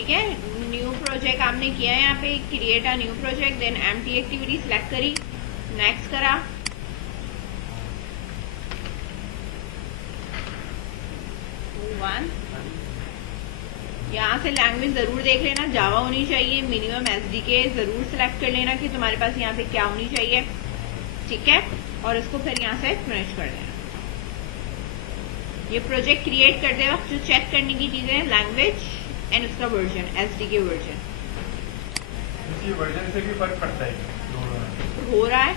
ठीक है, new project आपने किया है, यहाँ पे create a new project, then empty activity select करी, नेक्स्ट करा, यहाँ से लैंग्वेज जरूर देख लेना, जावा होनी चाहिए, मिनिमम एसडीके जरूर सिलेक्ट कर लेना कि तुम्हारे पास यहाँ पे क्या होनी चाहिए, ठीक है, और इसको फिर यहाँ से फिनिश कर देना। ये प्रोजेक्ट क्रिएट करते वक्त जो चेक करने की चीजें हैं, लैंग्वेज एंड उसका वर्जन, एसडीके वर्जन। इसी वर्जन से भी फर्क पड़ता है, हो रहा है,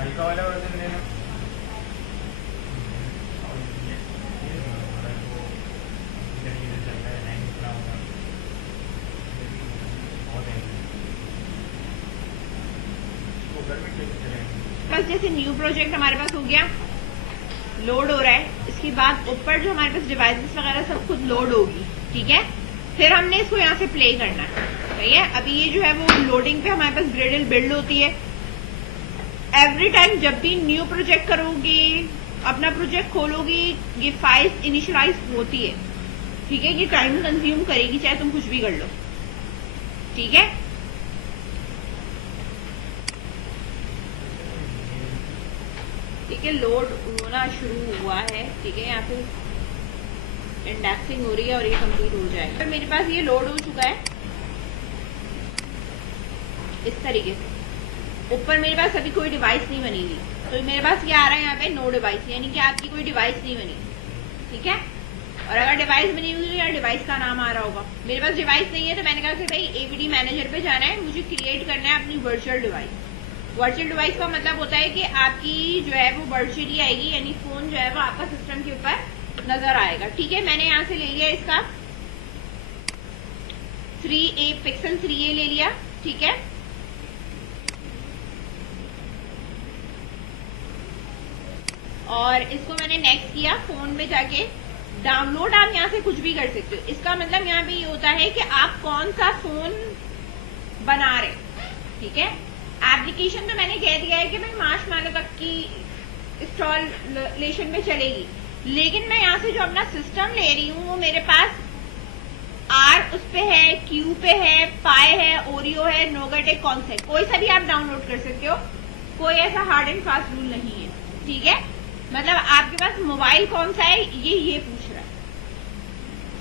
हल्का वाला वर्जन लेना। बस जैसे न्यू प्रोजेक्ट हमारे पास हो गया, लोड हो रहा है, इसके बाद ऊपर जो हमारे पास डिवाइसेस वगैरह सब खुद लोड होगी, ठीक है, फिर हमने इसको यहाँ से प्ले करना है, सही है। अभी ये जो है वो लोडिंग पे हमारे पास ग्रिडल बिल्ड होती है। एवरी टाइम जब भी न्यू प्रोजेक्ट करोगे, अपना प्रोजेक्ट खोलोगी, ये फाइल्स इनिशियलाइज होती है, ठीक है, ये टाइम कंज्यूम करेगी चाहे तुम कुछ भी कर लो, ठीक है। ठीक है, लोड होना शुरू हुआ है, ठीक है, यहाँ पे इंडेक्सिंग हो रही है और ये कंप्लीट हो जाएगा। तो मेरे पास ये लोड हो चुका है इस तरीके से, ऊपर मेरे पास अभी कोई डिवाइस नहीं बनी हुई, तो मेरे पास ये आ रहा है यहाँ पे नो डिवाइस, यानी कि आपकी कोई डिवाइस नहीं बनी, ठीक है। और अगर डिवाइस बनी हुई है या डिवाइस का नाम आ रहा होगा, मेरे पास डिवाइस नहीं है तो मैंने कहा कि भाई एवीडी मैनेजर पे जाना है, मुझे क्रिएट करना है अपनी वर्चुअल डिवाइस। वर्चुअल डिवाइस का मतलब होता है कि आपकी जो है वो वर्चुअली आएगी, यानी फोन जो है वो आपका सिस्टम के ऊपर नजर आएगा, ठीक है। मैंने यहाँ से ले लिया इसका 3A पिक्सल 3A ले लिया, ठीक है। और इसको मैंने नेक्स्ट किया, फोन पे जाके डाउनलोड आप यहाँ से कुछ भी कर सकते हो। इसका मतलब यहाँ पे ये होता है कि आप कौन सा फोन बना रहे, ठीक है। एप्लीकेशन तो मैंने कह दिया है कि भाई मार्शमैलो तक की इंस्टॉलेशन में चलेगी, लेकिन मैं यहाँ से जो अपना सिस्टम ले रही हूँ वो मेरे पास आर उस पे है, क्यू पे है, पाई है, ओरियो है, नोगट है, कौन सा है, कोई सा भी आप डाउनलोड कर सकते हो, कोई ऐसा हार्ड एंड फास्ट रूल नहीं है, ठीक है। मतलब आपके पास मोबाइल कौन सा है ये पूछ रहा है,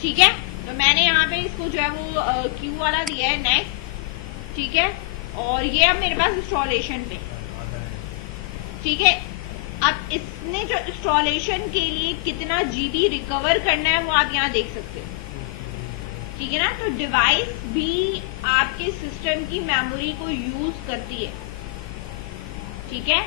ठीक है। तो मैंने यहाँ पे इसको जो है वो क्यू वाला दिया है, नेक्स्ट, ठीक है। और ये अब मेरे पास इंस्टॉलेशन पे, ठीक है। अब इसने जो इंस्टॉलेशन के लिए कितना जीबी रिकवर करना है वो आप यहाँ देख सकते हो, ठीक है ना। तो डिवाइस भी आपके सिस्टम की मेमोरी को यूज करती है, ठीक है।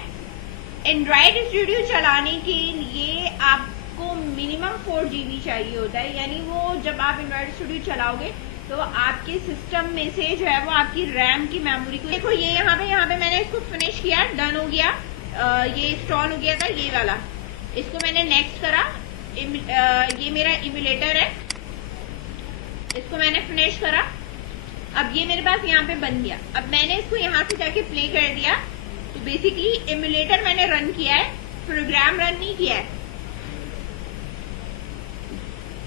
एंड्रॉइड स्टूडियो चलाने के लिए आपको मिनिमम 4 GB चाहिए होता है, यानी वो जब आप एंड्रॉइड स्टूडियो चलाओगे तो आपके सिस्टम में से जो है वो आपकी रैम की मेमोरी को, देखो ये यहाँ पे मैंने इसको फिनिश किया, डन हो गया, ये इंस्टॉल हो गया था ये वाला, इसको मैंने नेक्स्ट करा, ये मेरा इम्यूलेटर है, इसको मैंने फिनिश करा, अब ये मेरे पास यहाँ पे बन गया। अब मैंने इसको यहाँ से जाके प्ले कर दिया, तो बेसिकली इम्यूलेटर मैंने रन किया है, प्रोग्राम रन नहीं किया है,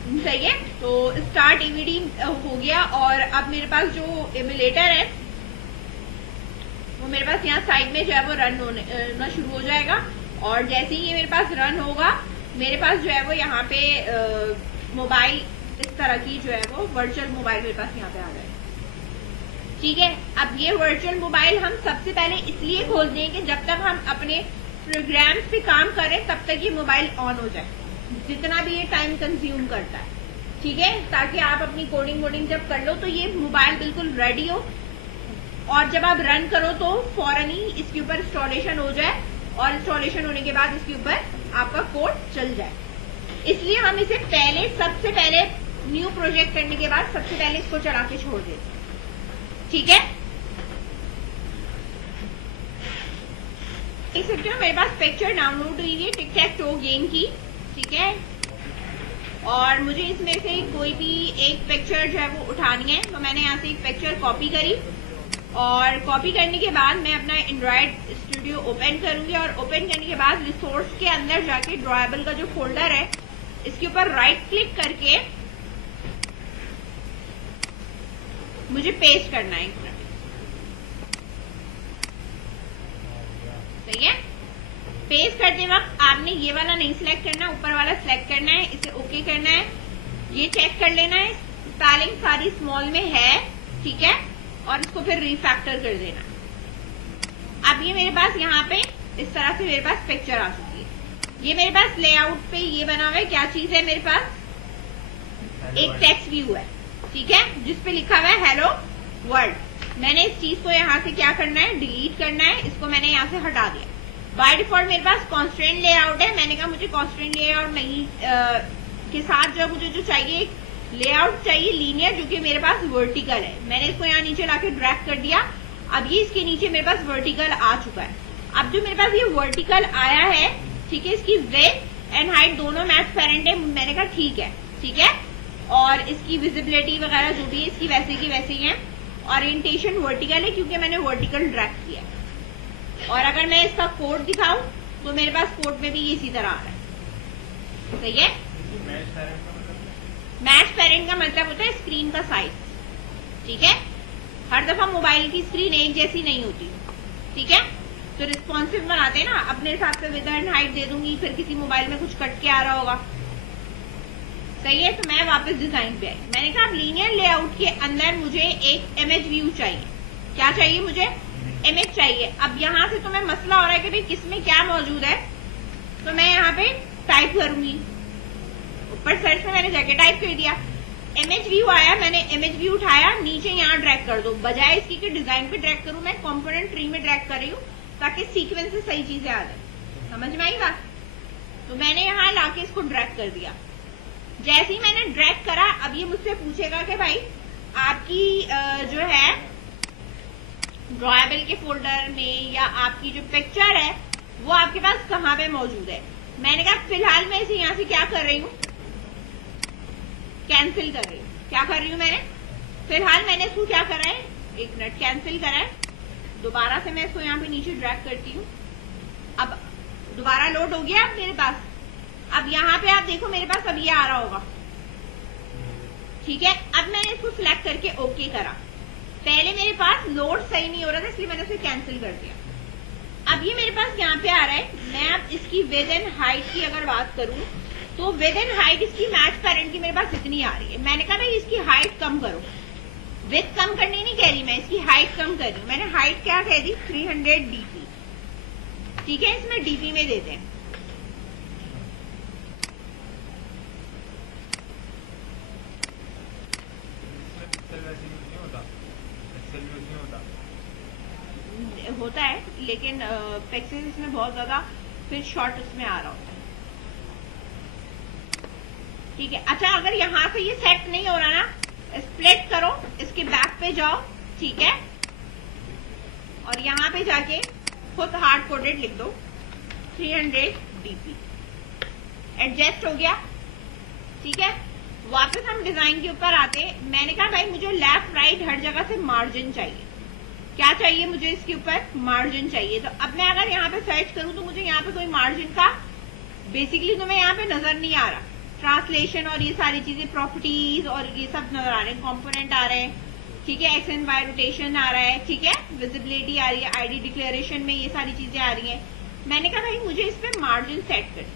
सही है। तो स्टार्ट ईवीडी हो गया और अब मेरे पास जो इम्यूलेटर है वो मेरे पास यहाँ साइड में जो है वो रन होना शुरू हो जाएगा, और जैसे ही ये मेरे पास रन होगा, मेरे पास जो है वो यहाँ पे मोबाइल इस तरह की जो है वो वर्चुअल मोबाइल मेरे पास यहाँ पे आ जाएगा, ठीक है। अब ये वर्चुअल मोबाइल हम सबसे पहले इसलिए खोल देंगे जब तक हम अपने प्रोग्राम्स पे काम करें तब तक ये मोबाइल ऑन हो जाए, जितना भी ये टाइम कंज्यूम करता है, ठीक है, ताकि आप अपनी कोडिंग वोडिंग जब कर लो तो ये मोबाइल बिल्कुल रेडी हो, और जब आप रन करो तो फौरन ही इसके ऊपर इंस्टॉलेशन हो जाए, और इंस्टॉलेशन होने के बाद इसके ऊपर आपका कोड चल जाए। इसलिए हम इसे सबसे पहले न्यू प्रोजेक्ट करने के बाद सबसे पहले इसको चला के छोड़ देते, ठीक है। देख सकते हो मेरे पास पिक्चर डाउनलोड हुई है टिक टैक टो गेम की, ठीक है। और मुझे इसमें से कोई भी एक पिक्चर जो है वो उठानी है, तो मैंने यहाँ से एक पिक्चर कॉपी करी, और कॉपी करने के बाद मैं अपना एंड्रॉइड स्टूडियो ओपन करूंगी, और ओपन करने के बाद रिसोर्स के अंदर जाके ड्रॉएबल का जो फोल्डर है इसके ऊपर राइट क्लिक करके मुझे पेस्ट करना है। सही है। पेस्ट करते वक्त आपने ये वाला नहीं सिलेक्ट करना, ऊपर वाला सिलेक्ट करना है, इसे ओके करना है। ये चेक कर लेना है स्पेलिंग सारी स्मॉल में है, ठीक है, और इसको फिर रिफैक्टर कर देना। अब ये मेरे पास यहाँ पे इस तरह से मेरे पास पिक्चर आ चुकी है। ये मेरे पास लेआउट पे ये बना हुआ है, क्या चीज है मेरे पास, एक टेक्स्ट व्यू है, ठीक है, जिसपे लिखा हुआ है हेलो वर्ल्ड। मैंने इस चीज को यहाँ से क्या करना है, डिलीट करना है, इसको मैंने यहाँ से हटा दिया। बाय डिफॉल्ट मेरे पास कॉन्स्ट्रेंट लेआउट है, मैंने कहा मुझे कॉन्स्ट्रेंट लेआउट नहीं के साथ जो मुझे जो चाहिए लेआउट चाहिए लीनियर, जो कि मेरे पास वर्टिकल है। मैंने इसको यहाँ नीचे लाके ड्रैग कर दिया। अब ये इसके नीचे मेरे पास वर्टिकल आ चुका है। अब जो मेरे पास ये वर्टिकल आया है, ठीक है, इसकी विड्थ एंड हाइट दोनों मैच पेरेंट है। मैंने कहा ठीक है, ठीक है, और इसकी विजिबिलिटी वगैरह जो भी है इसकी वैसे की वैसे ही है। ओरिएंटेशन वर्टिकल है क्योंकि मैंने वर्टिकल ड्रैग किया। और अगर मैं इसका कोड दिखाऊं तो मेरे पास कोड में भी ये इसी तरह आ रहा है। सही है। मैच पेरेंट का मतलब होता है स्क्रीन का साइज, ठीक है। हर दफा मोबाइल की स्क्रीन एक जैसी नहीं होती, ठीक है, तो रिस्पॉन्सिव बनाते हैं ना, अपने हिसाब से विड्थ एंड हाइट दे दूंगी, फिर किसी मोबाइल में कुछ कट के आ रहा होगा। सही है। तो मैं वापस डिजाइन पे आई। मैंने कहा लीनियर लेआउट के अंदर मुझे एक इमेज व्यू चाहिए। क्या चाहिए मुझे, इमेज चाहिए। अब यहाँ से तुम्हें मसला हो रहा है कि भाई किसमें क्या मौजूद है, तो मैं यहाँ पे टाइप करूंगी। ऊपर सर्च में मैंने जाके टाइप कर दिया, इमेज व्यू आया, मैंने इमेज व्यू उठाया, नीचे यहाँ ड्रैग कर दो। बजाय इसकी कि डिजाइन पे ड्रैग करूं, मैं कंपोनेंट ट्री में ड्रैग कर रही हूँ ताकि सीक्वेंस से सही चीजें आ जाए। समझ में आई बात। तो मैंने यहाँ लाके इसको ड्रैग कर दिया। जैसे ही मैंने ड्रैग करा, अब ये मुझसे पूछेगा कि भाई आपकी जो है ड्रॉएबल के फोल्डर में या आपकी जो पिक्चर है वो आपके पास कहाँ पे मौजूद है। मैंने कहा फिलहाल मैं इसे यहाँ से क्या कर रही हूँ, कैंसिल कर रही हूँ। क्या कर रही हूँ मैंने, फिलहाल मैंने इसको क्या करा है, एक मिनट, कैंसिल करा है। दोबारा से मैं इसको यहाँ पे नीचे ड्रैग करती हूँ। अब दोबारा लोड हो गया अब मेरे पास। अब यहाँ पे आप देखो मेरे पास अब ये आ रहा होगा, ठीक है। अब मैंने इसको सिलेक्ट करके ओके करा। पहले मेरे पास लोड सही नहीं हो रहा था इसलिए मैंने उसे कैंसिल कर दिया। अब ये मेरे पास यहाँ पे आ रहा है। मैं अब इसकी विड्थ एंड हाइट की अगर बात करूं तो विड्थ एंड हाइट इसकी मैच पेरेंट की मेरे पास इतनी आ रही है। मैंने कहा भाई इसकी हाइट कम करो। विड्थ कम करनी नहीं कह रही मैं, इसकी हाइट कम कर रही हूँ। मैंने हाइट क्या कह दी, 300 डीपी, ठीक है, इसमें डीपी में देते हैं। होता है लेकिन पिक्सेल्स इसमें बहुत ज्यादा फिर शॉर्ट उसमें आ रहा होता है, ठीक है। अच्छा, अगर यहाँ से ये सेट नहीं हो रहा ना, स्प्लिट करो, इसके बैक पे जाओ, ठीक है, और यहाँ पे जाके खुद हार्ड कोडेड लिख दो 300 डीपी। एडजस्ट हो गया, ठीक है। वापस हम डिजाइन के ऊपर आते। मैंने कहा भाई मुझे लेफ्ट राइट हर जगह से मार्जिन चाहिए। क्या चाहिए मुझे, इसके ऊपर मार्जिन चाहिए। तो अब मैं अगर यहाँ पे सर्च करूं तो मुझे यहाँ पे कोई मार्जिन का बेसिकली तो मैं यहाँ पे नजर नहीं आ रहा। ट्रांसलेशन और ये सारी चीजें, प्रॉपर्टीज और ये सब नजर आ रहे हैं, कंपोनेंट आ रहे हैं, ठीक है, एक्स एंड वाई रोटेशन आ रहा है, ठीक है, विजिबिलिटी आ रही है, आईडी डिक्लेरेशन में ये सारी चीजें आ रही है। मैंने कहा भाई मुझे इस पे मार्जिन सेट कर।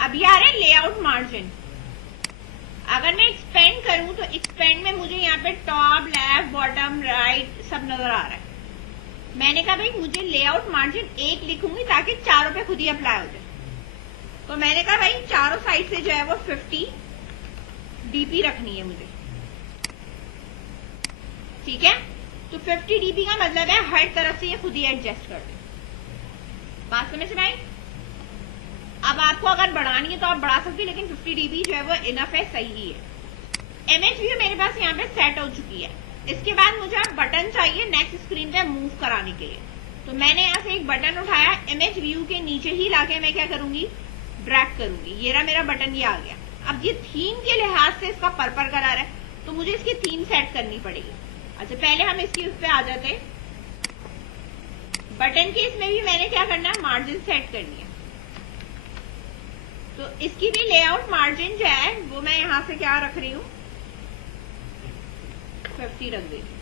अब ये आ रहा है लेआउट मार्जिन। अगर मैं एक्सपेंड करूं तो एक्सपेंड में मुझे यहाँ पे टॉप, लेफ्ट, बॉटम, राइट सब नजर आ रहा है। मैंने कहा भाई मुझे लेआउट मार्जिन 1 लिखूंगी ताकि चारों पे खुद ही अप्लाई हो जाए। तो मैंने कहा भाई चारों साइड से जो है वो 50 डीपी रखनी है मुझे, ठीक है। तो 50 डीपी का मतलब है हर तरफ से ये खुद ही एडजस्ट कर दे। बात समझ में आई। अब आपको अगर बढ़ानी है तो आप बढ़ा सकते हैं, लेकिन 50 डीबी जो है वो इनफ है, सही है। इमेज व्यू मेरे पास यहाँ पे सेट हो चुकी है। इसके बाद मुझे अब बटन चाहिए नेक्स्ट स्क्रीन पे मूव कराने के लिए। तो मैंने यहाँ से एक बटन उठाया, इमेज व्यू के नीचे ही लाके मैं क्या करूंगी, ड्रैग करूंगी। ये रहा मेरा बटन, ये आ गया। अब ये थीम के लिहाज से इसका पर्पल कलर है तो मुझे इसकी थीम सेट करनी पड़ेगी। अच्छा, पहले हम इसकी उस पे आ जाते। बटन के इसमें भी मैंने क्या करना है, मार्जिन सेट करनी है। तो इसकी भी लेआउट मार्जिन जो है वो मैं यहां से क्या रख रही हूं, 50 रख देती हूँ।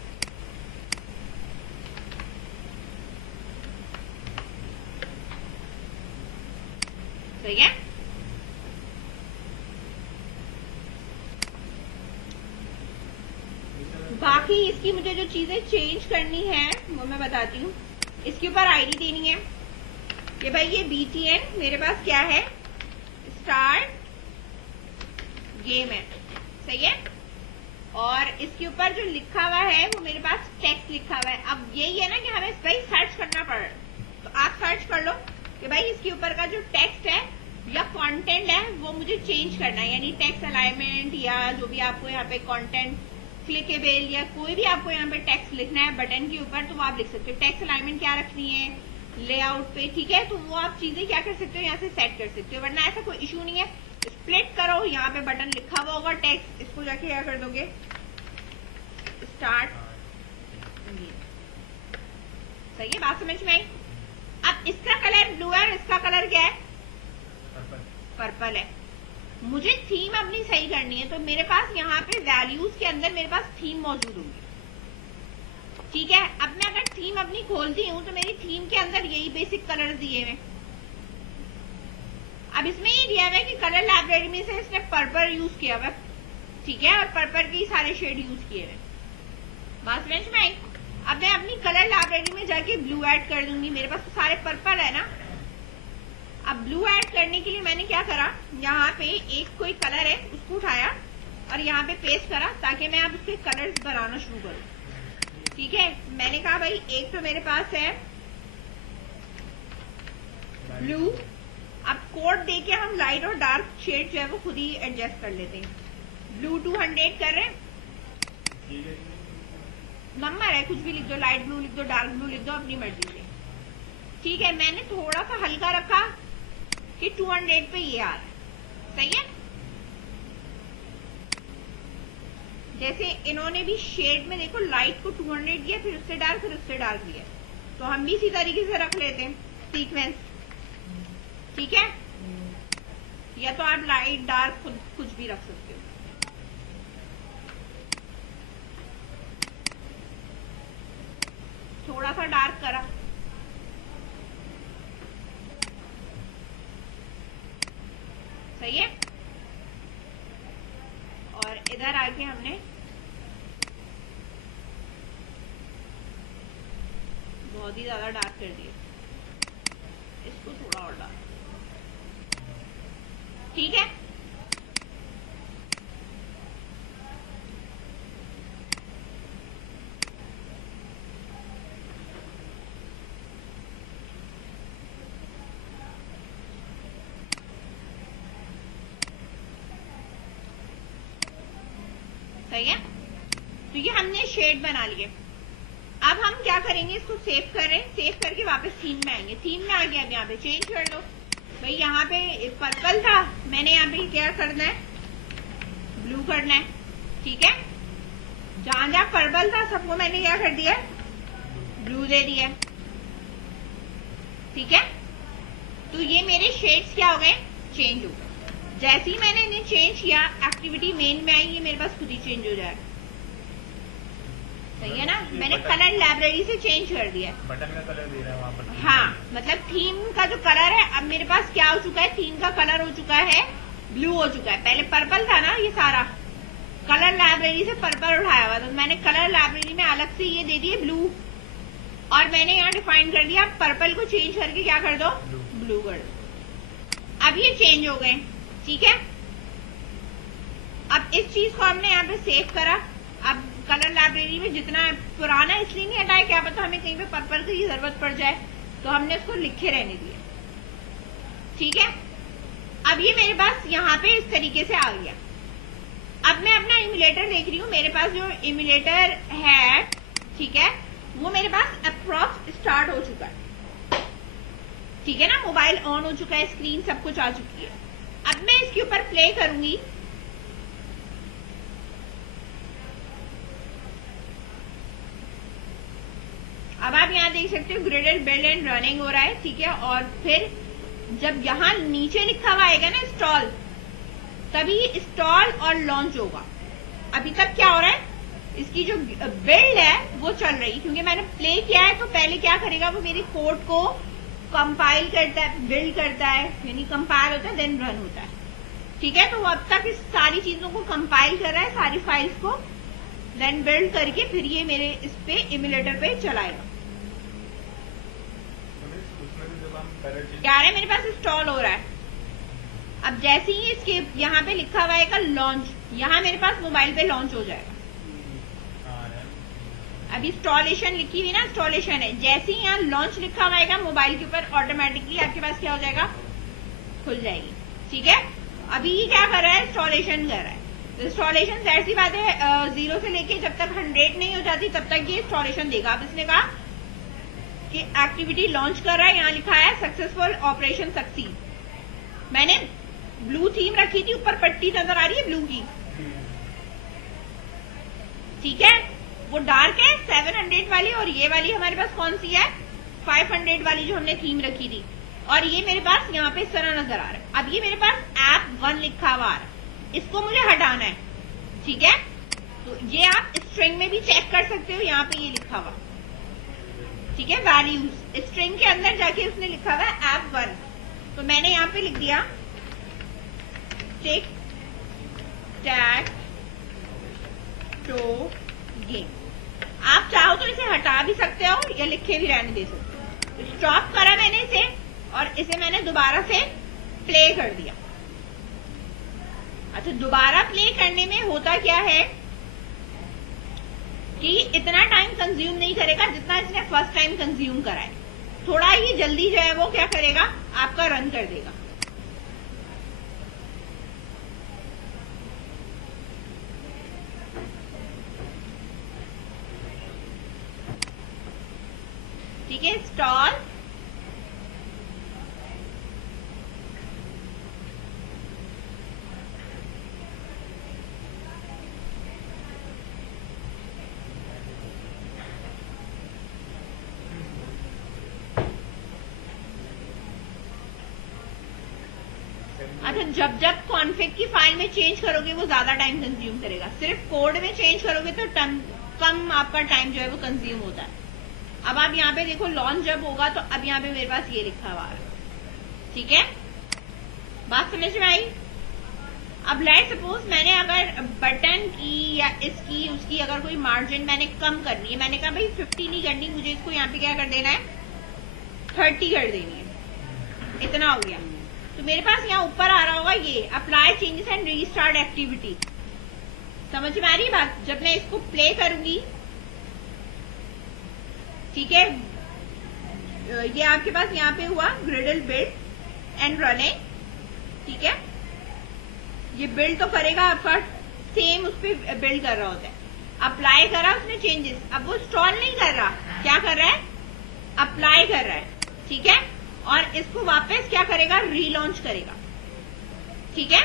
सही है। बाकी इसकी मुझे जो चीजें चेंज करनी है वो मैं बताती हूँ। इसके ऊपर आईडी देनी है कि भाई ये BTN मेरे पास क्या है, स्टार्ट गेम है। सही है। और इसके ऊपर जो लिखा हुआ है वो मेरे पास टेक्स्ट लिखा हुआ है। अब यही है ना कि हमें भाई सर्च करना पड़ रहा है, तो आप सर्च कर लो कि भाई इसके ऊपर का जो टेक्स्ट है या कंटेंट है वो मुझे चेंज करना है, यानी टेक्स्ट अलाइनमेंट या जो भी आपको यहाँ पे कंटेंट क्लिकेबल या कोई भी आपको यहाँ पे टेक्स्ट लिखना है बटन के ऊपर, तो वो आप लिख सकते हो। टेक्स्ट अलाइनमेंट क्या रखनी है लेआउट पे, ठीक है, तो वो आप चीजें क्या कर सकते हो यहाँ से सेट कर सकते हो, वरना ऐसा कोई इशू नहीं है। स्प्लिट करो, यहाँ पे बटन लिखा हुआ होगा टेक्स्ट, इसको जाके क्या कर दोगे, स्टार्ट। सही है, बात समझ में आई। अब इसका कलर ब्लू है और इसका कलर क्या है, पर्पल है। मुझे थीम अपनी सही करनी है, तो मेरे पास यहाँ पे वैल्यूज के अंदर मेरे पास थीम मौजूद होगी। ठीक है, अब मैं अगर थीम अपनी खोलती हूँ तो मेरी थीम के अंदर यही बेसिक कलर दिए हुए। अब इसमें ये दिया हुआ है कि कलर लाइब्रेरी में से इसने पर्पल यूज किया हुआ, ठीक है, और पर्पल के सारे शेड यूज किए हुए। बात समझ में आई। अब मैं अपनी कलर लाइब्रेरी में जाके ब्लू ऐड कर दूंगी, मेरे पास तो सारे पर्पल है ना। अब ब्लू ऐड करने के लिए मैंने क्या करा, यहाँ पे एक कोई कलर है उसको उठाया और यहाँ पे पेस्ट करा ताकि मैं अब उसके कलर्स बनाना शुरू करूँ। ठीक है, मैंने कहा भाई एक तो मेरे पास है ब्लू। अब कोड देके हम लाइट और डार्क शेड जो है वो खुद ही एडजस्ट कर लेते हैं। ब्लू 200 कर रहे हैं, नंबर है, कुछ भी लिख दो, लाइट ब्लू लिख दो, डार्क ब्लू लिख दो, अपनी मर्जी से। ठीक है, मैंने थोड़ा सा हल्का रखा कि 200 पे ये आ रहा है। सही है। जैसे इन्होंने भी शेड में देखो लाइट को 200 दिया, फिर उससे डार्क, फिर उससे डार्क दिया, तो हम भी इसी तरीके से रख लेते हैं सीक्वेंस। ठीक है, या तो आप लाइट डार्क कुछ भी रख सकते हो। थोड़ा सा डार्क करा, सही है। और इधर आके हमने बहुत ही ज्यादा डार्क कर दिया, इसको थोड़ा और डार्क। ठीक है, सही है। तो ये हमने शेड बना लिए। अब हम क्या करेंगे, इसको सेव करें, सेव करके वापस थीम में आएंगे। थीम में आ गया, अब यहाँ पे चेंज कर दो। भाई यहाँ पे पर्पल था, मैंने यहाँ पे क्या करना है, ब्लू करना है। ठीक है, जहां जहां पर्पल था सबको मैंने क्या कर दिया, ब्लू दे दिया। ठीक है, तो ये मेरे शेड्स क्या हो गए, चेंज हो गए। जैसे ही मैंने इन्हें चेंज किया, एक्टिविटी मेन में आई, ये मेरे पास खुद ही चेंज हो जाए। सही है ना, मैंने कलर लाइब्रेरी से चेंज कर दिया, बटन का कलर दे रहा है वहाँ पर। हाँ, मतलब थीम का जो कलर है अब मेरे पास क्या हो चुका है, थीम का कलर हो चुका है ब्लू हो चुका है। पहले पर्पल था ना, ये सारा कलर लाइब्रेरी से पर्पल उठाया हुआ, तो मैंने कलर लाइब्रेरी में अलग से ये दे दिए ब्लू, और मैंने यहाँ डिफाइन कर दिया पर्पल को चेंज करके क्या कर दो, ब्लू कर दो। अब ये चेंज हो गए। ठीक है, अब इस चीज को हमने यहाँ पे सेव करा। अब कलर लाइब्रेरी में जितना पुराना इसलिए नहीं हटाया, क्या पता हमें कहीं पे पर्पल की जरूरत पड़ जाए, तो हमने उसको लिखे रहने दिया। ठीक है, अब ये मेरे पास यहाँ पे इस तरीके से आ गया। अब मैं अपना इम्यूलेटर देख रही हूँ, मेरे पास जो इम्यूलेटर है, ठीक है, वो मेरे पास अप्रॉक्स स्टार्ट हो चुका है। ठीक है ना, मोबाइल ऑन हो चुका है, स्क्रीन सब कुछ आ चुकी है। अब मैं इसके ऊपर प्ले करूंगी, अब आप यहाँ देख सकते हो ग्रेडेड बिल्ड एंड रनिंग हो रहा है। ठीक है, और फिर जब यहाँ नीचे लिखा हुआ आएगा ना इंस्टॉल, तभी इंस्टॉल और लॉन्च होगा। अभी तक क्या हो रहा है, इसकी जो बिल्ड है वो चल रही है, क्योंकि मैंने प्ले किया है। तो पहले क्या करेगा, वो मेरी कोड को कंपाइल करता है, बिल्ड करता है, यानी कंपाइल होता है देन रन होता है। ठीक है, तो वो अब तक इस सारी चीजों को कंपाइल कर रहा है, सारी फाइल्स को, देन बिल्ड करके फिर ये मेरे इस पे इम्यूलेटर पे चलाएगा। क्या है, मेरे पास इंस्टॉल हो रहा है। अब जैसे ही इसके यहाँ पे लिखा हुआ है लॉन्च, यहाँ मेरे पास मोबाइल पे लॉन्च हो जाएगा। अभी इंस्टॉलेशन लिखी हुई ना, इंस्टॉलेशन है, जैसे ही यहाँ लॉन्च लिखा हुआ है मोबाइल के ऊपर, ऑटोमेटिकली आपके पास क्या हो जाएगा, खुल जाएगी। ठीक है, अभी ये क्या कर रहा है, इंस्टॉलेशन कर रहा है। इंस्टॉलेशन जाहिर सी बात है 0 से लेके जब तक 100 नहीं हो जाती तब तक ये इंस्टॉलेशन देगा। अब इसने कहा कि एक्टिविटी लॉन्च कर रहा है, यहाँ लिखा है सक्सेसफुल ऑपरेशन सक्सीड। मैंने ब्लू थीम रखी थी, ऊपर पट्टी नजर आ रही है ब्लू की, ठीक है, वो डार्क है 700 वाली, और ये वाली हमारे पास कौन सी है, 500 वाली जो हमने थीम रखी थी। और ये मेरे पास यहाँ पे इस तरह नजर आ रहा है। अब ये मेरे पास ऐप 1 लिखा हुआ आ रहा है, इसको मुझे हटाना है। ठीक है, तो ये आप स्ट्रिंग में भी चेक कर सकते हो, यहाँ पे ये लिखा हुआ, ठीक है, वैल्यूज स्ट्रिंग के अंदर जाके उसने लिखा हुआ है ऐप 1, तो मैंने यहाँ पे लिख दिया टिक टैग टो गेम। आप चाहो तो इसे हटा भी सकते हो या लिखे भी रहने दे सकते हो। स्टॉप करा मैंने इसे, और इसे मैंने दोबारा से प्ले कर दिया। अच्छा, दोबारा प्ले करने में होता क्या है कि इतना टाइम कंज्यूम नहीं करेगा जितना इसने फर्स्ट टाइम कंज्यूम करा है। थोड़ा ही जल्दी जो है वो क्या करेगा, आपका रन कर देगा। ठीक है, इंस्टॉल, अच्छा, जब जब कॉन्फ़िग की फाइल में चेंज करोगे वो ज्यादा टाइम कंज्यूम करेगा, सिर्फ कोड में चेंज करोगे तो कम आपका टाइम जो है वो कंज्यूम होता है। अब आप यहाँ पे देखो, लॉन्च जब होगा तो अब यहाँ पे मेरे पास ये लिखा हुआ है। ठीक है, बात समझ में आई। अब लेट सपोज मैंने अगर बटन की या इसकी उसकी अगर कोई मार्जिन मैंने कम करनी है, मैंने कहा भाई 50 नहीं करनी, मुझे इसको यहाँ पे क्या कर देना है, 30 कर देनी है, इतना हो गया। तो मेरे पास यहाँ ऊपर आ रहा होगा ये apply changes and restart activity. समझ में आ रही बात। जब मैं इसको प्ले करूंगी, ठीक है, ये आपके पास यहाँ पे हुआ ग्रिडल बिल्ड एंड रनिंग। ठीक है, ये बिल्ड तो करेगा आपका, सेम उस पर बिल्ड कर रहा होता है। अप्लाई करा उसने चेंजेस, अब वो इंस्टॉल नहीं कर रहा, क्या कर रहा है, अप्लाई कर रहा है। ठीक है, और इसको वापस क्या करेगा, रीलॉन्च करेगा। ठीक है,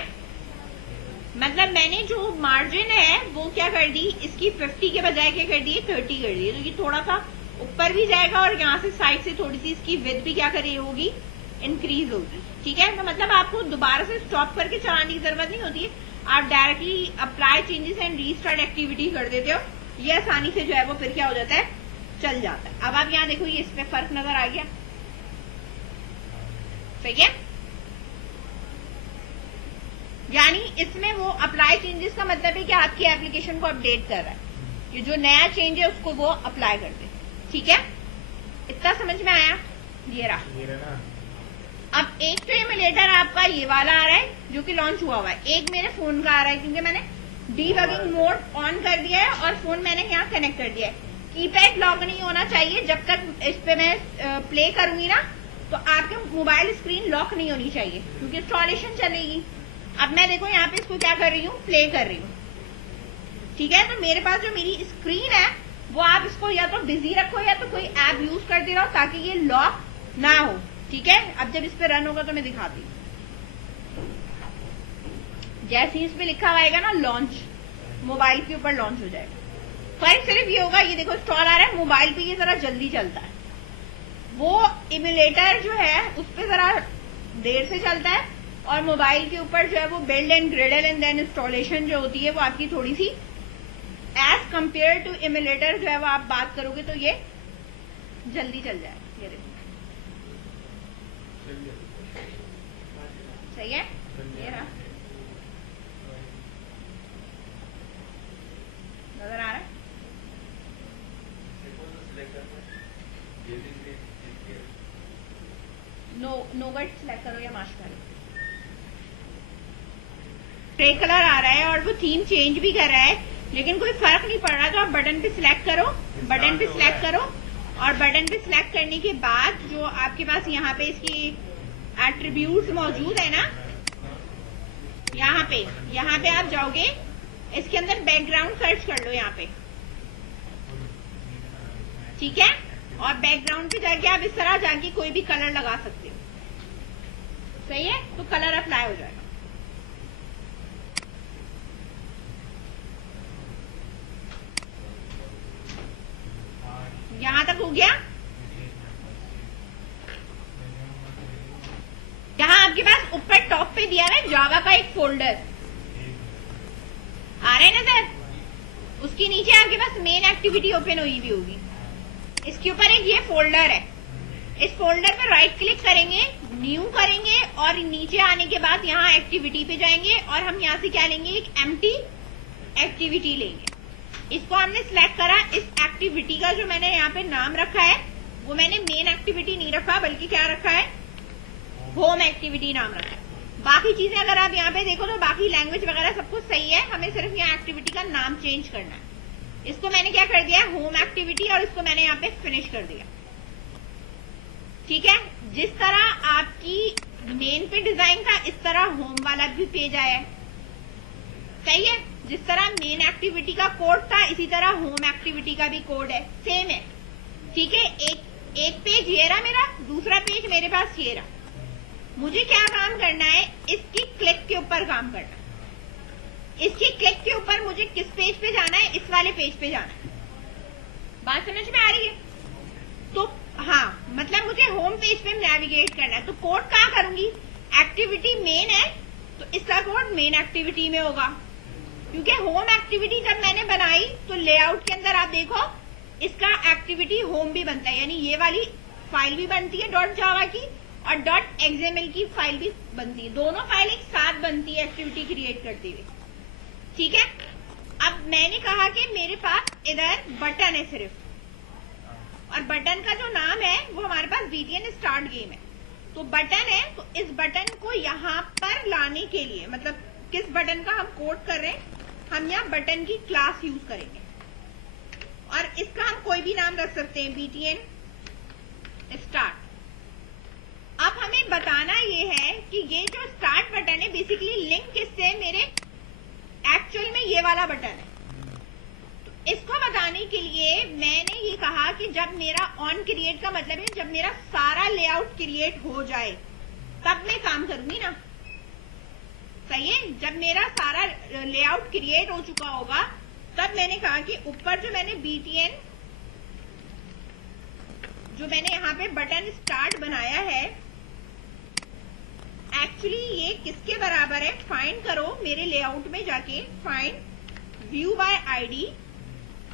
मतलब मैंने जो मार्जिन है वो क्या कर दी, इसकी 50 के बजाय क्या कर दी, 30 कर दी। तो ये थोड़ा सा ऊपर भी जाएगा और यहाँ से साइड से थोड़ी सी इसकी विड्थ भी क्या करी होगी, इंक्रीज होगी। ठीक है, तो मतलब आपको दोबारा से स्टॉप करके चलाने की जरूरत नहीं होती है, आप directly apply changes and restart activity कर देते हो, ये आसानी से जो है वो फिर क्या हो जाता है, चल जाता है। अब आप यहाँ देखो, ये इसमें फर्क नजर आ गया, सही है। यानी इसमें वो अप्लाई चेंजेस का मतलब है कि आपकी एप्लीकेशन को अपडेट कर रहा है, ये जो नया चेंज है उसको वो अप्लाई कर दे। ठीक है, इतना समझ में आया, ये रहा। अब एक तो इम्यूलेटर आपका ये वाला आ रहा है जो कि लॉन्च हुआ है, एक मेरे फोन का आ रहा है क्योंकि मैंने डीबगिंग मोड ऑन कर दिया है और फोन मैंने यहाँ कनेक्ट कर दिया है। कीपैड लॉक नहीं होना चाहिए, जब तक इस पे मैं प्ले करूंगी ना तो आपके मोबाइल स्क्रीन लॉक नहीं होनी चाहिए क्योंकि इंस्टॉलेशन चलेगी। अब मैं देखो यहाँ पे इसको क्या कर रही हूँ, प्ले कर रही हूँ। ठीक है, तो मेरे पास जो मेरी स्क्रीन है वो आप इसको या तो बिजी रखो या तो कोई ऐप यूज करते रहो ताकि ये लॉक ना हो। ठीक है, अब जब इस पे रन होगा तो मैं दिखाती हूँ। जैसे ही इस पे लिखा हुआ ना लॉन्च, मोबाइल के ऊपर लॉन्च हो जाएगा। फर्क सिर्फ ये होगा, ये देखो इंस्टॉल आ रहा है, मोबाइल पे ये जरा जल्दी चलता है, वो इम्यूलेटर जो है उस पे जरा देर से चलता है, और मोबाइल के ऊपर जो है वो build and Gradle and then installation जो होती है वो आपकी थोड़ी सी एज कंपेयर टू इमुलेटर जो है वो आप बात करोगे तो ये जल्दी चल जाए। ये देखो सही है, ये रहा, नजर आ रहा है? नोगट सिलेक्ट करो या मार्शमैलो। ग्रे कलर आ रहा है और वो थीम चेंज भी कर रहा है, लेकिन कोई फर्क नहीं पड़ रहा, तो आप बटन पे सिलेक्ट करो, बटन पे सिलेक्ट करो, और बटन पे सिलेक्ट करने के बाद जो आपके पास यहाँ पे इसकी एट्रीब्यूट्स मौजूद है ना, यहाँ पे आप जाओगे, इसके अंदर बैकग्राउंड सर्च कर लो यहाँ पे, ठीक है, और बैकग्राउंड पे जाके आप इस तरह जाके कोई भी कलर लगा सकते हो, सही है, तो कलर अप्लाई हो जाएगा। यहां तक हो गया। यहां आपके पास ऊपर टॉप पे दिया है जावा का एक फोल्डर, आ रहा है ना सर, उसके नीचे आपके पास मेन एक्टिविटी ओपन हुई भी होगी, इसके ऊपर एक ये फोल्डर है, इस फोल्डर पर राइट क्लिक करेंगे, न्यू करेंगे, और नीचे आने के बाद यहाँ एक्टिविटी पे जाएंगे, और हम यहाँ से क्या लेंगे, एक एम्प्टी एक्टिविटी लेंगे। इसको हमने सिलेक्ट करा, इस एक्टिविटी का जो मैंने यहाँ पे नाम रखा है वो मैंने मेन एक्टिविटी नहीं रखा, बल्कि क्या रखा है, होम एक्टिविटी नाम रखा है। बाकी चीजें अगर आप यहाँ पे देखो तो बाकी लैंग्वेज वगैरह सब कुछ सही है, हमें सिर्फ यहाँ एक्टिविटी का नाम चेंज करना है। इसको मैंने क्या कर दिया, होम एक्टिविटी, और इसको मैंने यहाँ पे फिनिश कर दिया, ठीक है। जिस तरह आपकी मेन पे डिजाइन था, इस तरह होम वाला भी पेज आया है, सही है। जिस तरह मेन एक्टिविटी का कोड था, इसी तरह होम एक्टिविटी का भी कोड है, सेम है, ठीक है। एक पेज ये रहा मेरा, दूसरा पेज मेरे पास ये रहा। मुझे क्या काम करना है, इसकी क्लिक के ऊपर काम करना है। इसकी क्लिक के ऊपर मुझे किस पेज पे जाना है, इस वाले पेज पे जाना है। बात समझ में आ रही है? तो हाँ, मतलब मुझे होम पेज पे नेविगेट करना है, तो कोड कहाँ करूंगी, एक्टिविटी मेन है तो इसका कोड मेन एक्टिविटी में होगा, क्योंकि होम एक्टिविटी जब मैंने बनाई तो लेआउट के अंदर आप देखो इसका एक्टिविटी होम भी बनता है, यानी ये वाली फाइल भी बनती है .java की, और .xml की फाइल भी बनती है, दोनों फाइल एक साथ बनती है एक्टिविटी क्रिएट करते हुए, ठीक है। अब मैंने कहा कि मेरे पास इधर बटन है सिर्फ, और बटन का जो नाम है वो हमारे पास BTN स्टार्ट गेम है, तो बटन है, तो इस बटन को यहाँ पर लाने के लिए, मतलब किस बटन का हम कोड कर रहे हैं, हम यहाँ बटन की क्लास यूज करेंगे, और इसका हम कोई भी नाम रख सकते हैं, BTN स्टार्ट। अब हमें बताना ये है कि ये जो स्टार्ट बटन है बेसिकली लिंक किससे, मेरे एक्चुअल में ये वाला बटन है। तो इसको बताने के लिए मैंने ये कहा कि जब मेरा ऑन क्रिएट का मतलब है जब मेरा सारा लेआउट क्रिएट हो जाए तब मैं काम करूंगी ना, सही है। जब मेरा सारा लेआउट क्रिएट हो चुका होगा तब मैंने कहा कि ऊपर जो मैंने BTN जो मैंने यहाँ पे बटन स्टार्ट बनाया है, एक्चुअली ये किसके बराबर है, फाइंड करो मेरे लेआउट में जाके, find view bye ID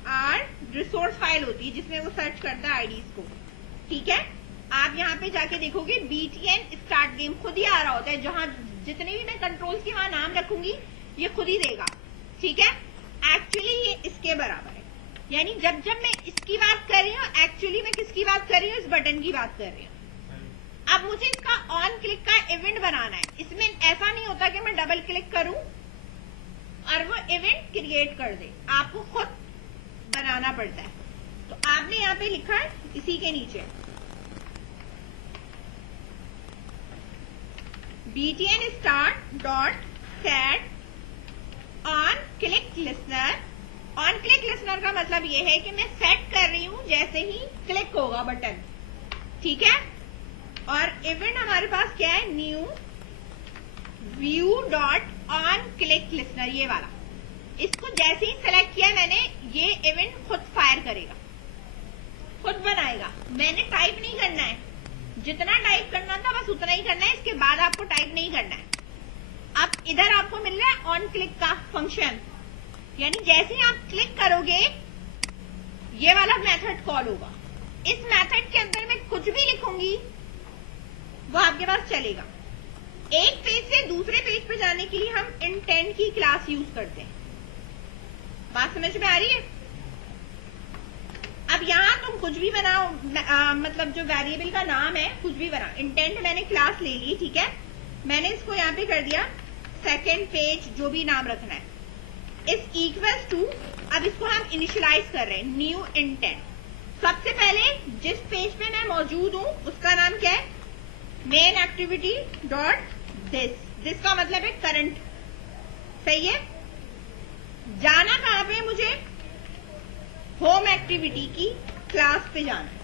are resource file होती है जिसमें वो सर्च करता है आईडीज को, ठीक है। आप यहाँ पे जाके देखोगे BTN स्टार्ट गेम खुद ही आ रहा होता है, जहां जितने भी मैं कंट्रोल्स के वहां नाम रखूंगी ये खुद ही देगा, ठीक है। एक्चुअली ये इसके बराबर है, यानी जब जब मैं इसकी बात कर रही हूँ एक्चुअली मैं किसकी बात कर रही हूँ, इस बटन की बात कर रही हूँ। अब मुझे इसका ऑन क्लिक का इवेंट बनाना है, इसमें ऐसा नहीं होता कि मैं डबल क्लिक करूं और वो इवेंट क्रिएट कर दे, आपको खुद बनाना पड़ता है। तो आपने यहाँ पे लिखा है इसी के नीचे BTN start dot set on click listener. On click listener का मतलब ये है कि मैं सेट कर रही हूं जैसे ही क्लिक होगा बटन, ठीक है। और इवेंट हमारे पास क्या है, new view dot on click listener, ये वाला। इसको जैसे ही सेलेक्ट किया मैंने, ये इवेंट खुद फायर करेगा, खुद बनाएगा, मैंने टाइप नहीं करना है, जितना टाइप करना था बस उतना ही करना है, इसके बाद आपको टाइप नहीं करना है। अब इधर आपको मिल रहा है ऑन क्लिक का फंक्शन, यानी जैसे ही आप क्लिक करोगे ये वाला मेथड कॉल होगा। इस मेथड के अंदर मैं कुछ भी लिखूंगी वो आपके पास चलेगा। एक पेज से दूसरे पेज पे जाने के लिए हम इंटेंट की क्लास यूज करते हैं। बात समझ में आ रही है? अब यहां तुम कुछ भी बनाओ, मतलब जो वेरिएबल का नाम है कुछ भी बनाओ। इंटेंट मैंने क्लास ले ली, ठीक है, मैंने इसको यहां पे कर दिया सेकेंड पेज, जो भी नाम रखना है, इस इक्वल्स टू, अब इसको हम इनिशियलाइज कर रहे हैं, न्यू इंटेंट। सबसे पहले जिस पेज पे मैं मौजूद हूं उसका नाम क्या है, मेन एक्टिविटी डॉट दिस का मतलब है करंट, सही है। जाना कहां पे मुझे, होम एक्टिविटी की क्लास पे जाना है,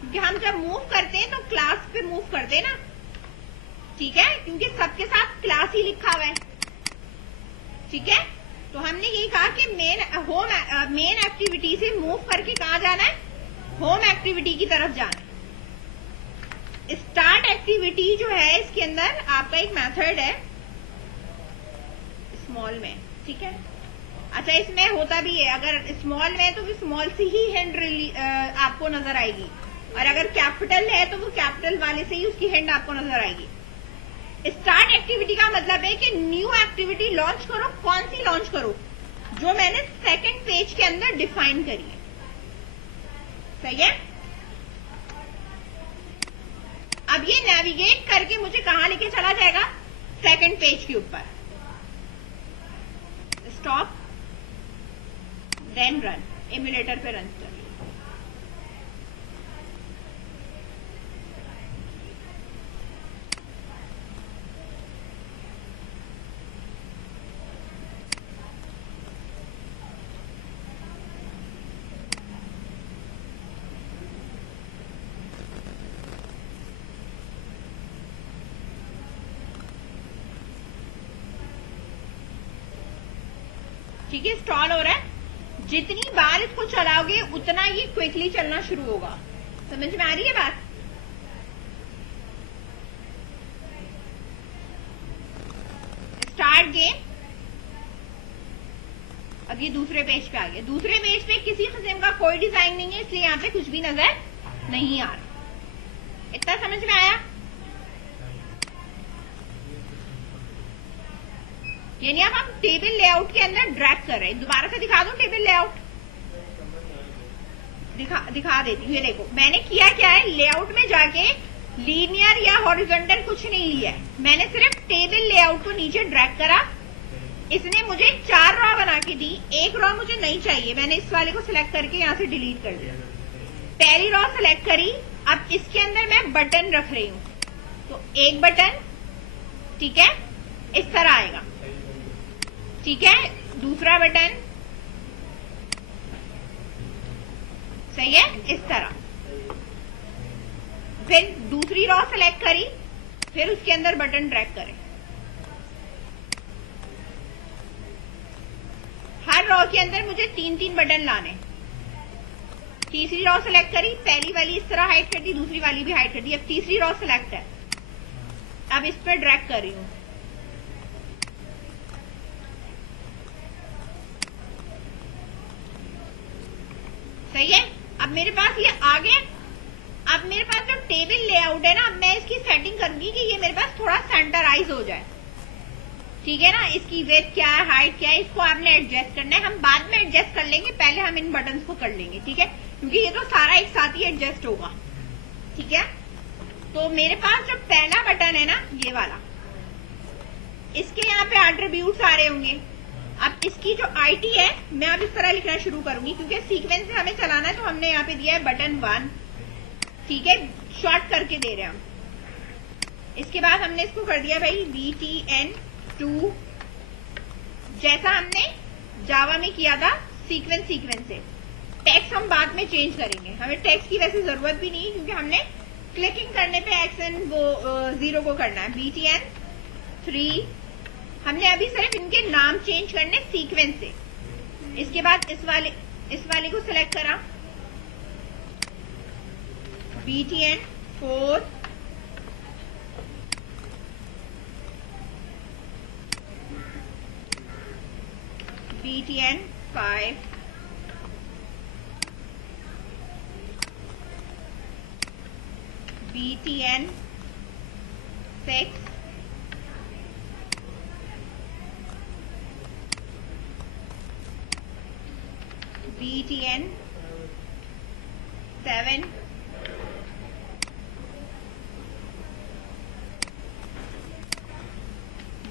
क्योंकि हम जब मूव करते हैं तो क्लास पे मूव करते हैं ना, ठीक है, क्योंकि सबके साथ क्लास ही लिखा हुआ है, ठीक है। तो हमने यही कहा कि मेन एक्टिविटी से मूव करके कहां जाना है, होम एक्टिविटी की तरफ जाना है। स्टार्ट एक्टिविटी जो है इसके अंदर आपका एक मेथड है स्मॉल में, ठीक है। अच्छा, इसमें होता भी है, अगर स्मॉल में है तो स्मॉल से ही हैंड आपको नजर आएगी, और अगर कैपिटल है तो वो कैपिटल वाले से ही उसकी हैंड आपको नजर आएगी। स्टार्ट एक्टिविटी का मतलब है कि न्यू एक्टिविटी लॉन्च करो। कौन सी लॉन्च करो, जो मैंने सेकंड पेज के अंदर डिफाइन करी है, सही है। अब ये नेविगेट करके मुझे कहां लेके चला जाएगा, सेकंड पेज के ऊपर। स्टॉप देन रन, एमुलेटर पे रन कर। ठीक है, स्टॉल हो रहा है। जितनी बार इसको चलाओगे उतना ये क्विकली चलना शुरू होगा। समझ में आ रही है बात? Start game. अब ये दूसरे पेज पे आ गया। दूसरे पेज पे किसी किस्म का कोई डिजाइन नहीं है, इसलिए यहाँ पे कुछ भी नजर नहीं आ रहा। इतना समझ में आया? यानी अब हम टेबल लेआउट के अंदर ड्रैग कर रहे हैं। दोबारा से दिखा दूं टेबल लेआउट, दिखा देती हूँ। ये देखो मैंने किया क्या है, लेआउट में जाके लीनियर या हॉरिजॉन्टल कुछ नहीं लिया है, मैंने सिर्फ टेबल लेआउट को नीचे ड्रैग करा। इसने मुझे 4 रॉ बना के दी, एक रॉ मुझे नहीं चाहिए, मैंने इस वाले को सिलेक्ट करके यहाँ से डिलीट कर दिया। पहली रॉ सिलेक्ट करी, अब इसके अंदर मैं बटन रख रही हूँ, तो एक बटन, ठीक है, इस तरह आएगा, ठीक है। दूसरा बटन, सही है, इस तरह। फिर दूसरी रॉ सेलेक्ट करी, फिर उसके अंदर बटन ड्रैग करें। हर रॉ के अंदर मुझे 3-3 बटन लाने। तीसरी रॉ सेलेक्ट करी, पहली वाली इस तरह हाइड कर दी, दूसरी वाली भी हाइड कर दी। अब तीसरी रॉ सेलेक्ट है, अब इस पर ड्रैग कर रही हूं। सही है। अब मेरे पास ये आ गया। अब मेरे पास जो टेबल लेआउट है ना, अब मैं इसकी सेटिंग करूंगी कि ये मेरे पास थोड़ा सेंटराइज हो जाए, ठीक है ना। इसकी विड्थ क्या है, हाइट क्या है, इसको आपने एडजस्ट करना है। हम बाद में एडजस्ट कर लेंगे, पहले हम इन बटन्स को कर लेंगे, ठीक है, क्योंकि ये तो सारा एक साथ ही एडजस्ट होगा, ठीक है। तो मेरे पास जो पहला बटन है ना, ये वाला, इसके यहाँ पे एट्रीब्यूट्स आ रहे होंगे। अब इसकी जो आईटी है, मैं अब इस तरह लिखना शुरू करूंगी, क्योंकि सीक्वेंस से हमें चलाना है, तो हमने यहाँ पे दिया है बटन 1, ठीक है, शॉर्ट करके दे रहे हैं हम। इसके बाद हमने इसको कर दिया भाई BTN2, जैसा हमने जावा में किया था सीक्वेंस से। टेक्स्ट हम बाद में चेंज करेंगे, हमें टेक्स्ट की वैसे जरूरत भी नहीं है, क्योंकि हमने क्लिकिंग करने पे एक्शन वो 0 को करना है। BTN3, हमने अभी सिर्फ इनके नाम चेंज करने सीक्वेंस से। इसके बाद इस वाले को सिलेक्ट करा, BTN 4, BTN 5, BTN 6, BTN 7,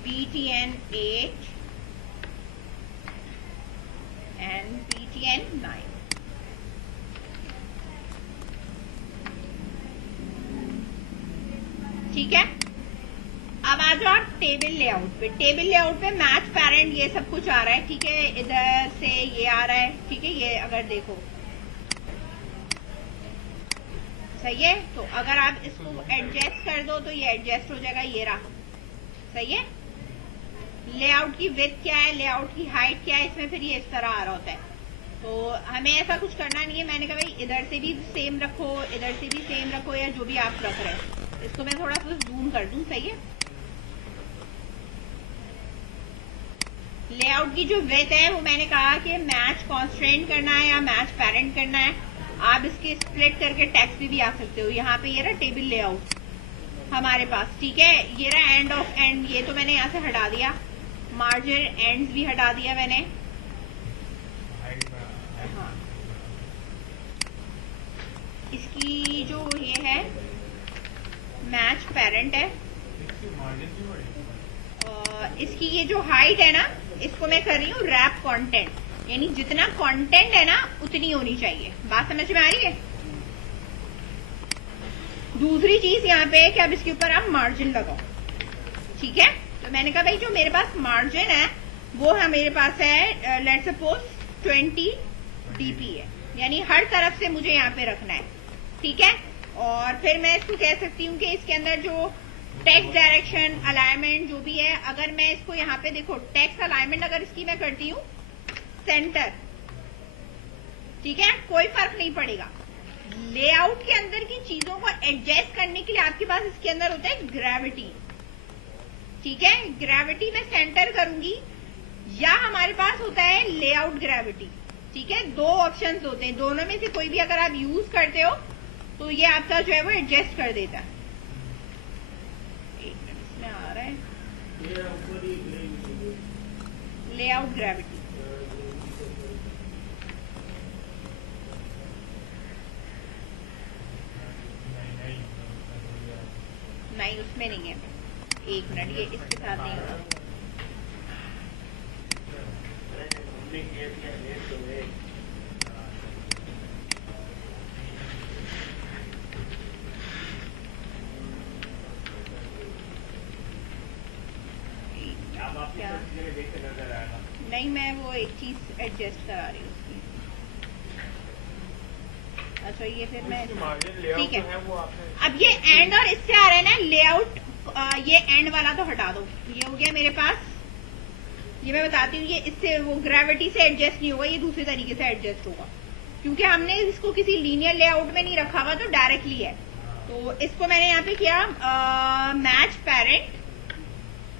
BTN 8 and BTN 9. ठीक है, अब आ जाओ आप टेबल लेआउट पे। टेबल लेआउट पे मैच पेरेंट ये सब कुछ आ रहा है, ठीक है, इधर से ये आ रहा है, ठीक है, ये अगर देखो सही है, तो अगर आप इसको एडजस्ट कर दो तो ये एडजस्ट हो जाएगा, ये रहा, सही है। लेआउट की विड्थ क्या है, लेआउट की हाइट क्या है, इसमें फिर ये इस तरह आ रहा होता है। तो हमें ऐसा कुछ करना नहीं है, मैंने कहा भाई इधर से भी सेम रखो, इधर से भी सेम रखो, या जो भी आप रख रहे हैं। इसको मैं थोड़ा सा जूम कर दूं, सही है। लेआउट की जो विड्थ है वो मैंने कहा कि मैच कॉन्स्ट्रेंट करना है या मैच पेरेंट करना है। आप इसके स्प्लिट करके टेक्स्ट भी आ सकते हो। यहाँ पे ये रहा टेबल लेआउट हमारे पास, ठीक है। ये रहा एंड ऑफ एंड, ये तो मैंने यहाँ से हटा दिया, मार्जिन एंड्स भी हटा दिया मैंने। हाँ, इसकी जो ये है मैच पेरेंट है, इसकी ये जो हाइट है ना, इसको मैं कर रही हूँ रैप कंटेंट, यानी जितना कंटेंट है ना उतनी होनी चाहिए। बात समझ में आ रही है। दूसरी चीज यहाँ पे है कि अब इसके ऊपर आप मार्जिन लगाओ, ठीक है। तो मैंने कहा भाई जो मेरे पास मार्जिन है वो है मेरे पास है लेट्स सपोज 20 dp है, यानी हर तरफ से मुझे यहाँ पे रखना है, ठीक है। और फिर मैं इसको कह सकती हूँ कि इसके अंदर जो टेक्स्ट डायरेक्शन अलाइनमेंट जो भी है, अगर मैं इसको यहाँ पे देखो टेक्स्ट अलाइनमेंट अगर इसकी मैं करती हूँ सेंटर, ठीक है, कोई फर्क नहीं पड़ेगा। लेआउट के अंदर की चीजों को एडजस्ट करने के लिए आपके पास इसके अंदर होता है ग्रेविटी, ठीक है। ग्रेविटी में सेंटर करूंगी, या हमारे पास होता है लेआउट ग्रेविटी, ठीक है। दो ऑप्शंस होते हैं, दोनों में से कोई भी अगर आप यूज करते हो तो ये आपका जो है वो एडजस्ट कर देता है। एक मिनट, इसमें आ रहा है लेआउट ग्रेविटी, नहीं उसमें नहीं है। एक मिनट, ये इसके साथ नहीं होगा। नहीं, मैं वो एक चीज एडजस्ट करा रही हूँ उसकी। अच्छा, ये फिर मैं ठीक है। अब ये एंड और इससे आ रहा है ना लेआउट, ये एंड वाला तो हटा दो, ये हो गया मेरे पास। ये मैं बताती हूँ, ये इससे वो ग्रेविटी से एडजस्ट नहीं होगा, ये दूसरे तरीके से एडजस्ट होगा, क्योंकि हमने इसको किसी लीनियर लेआउट में नहीं रखा हुआ, तो डायरेक्टली है। तो इसको मैंने यहाँ पे किया मैच पेरेंट,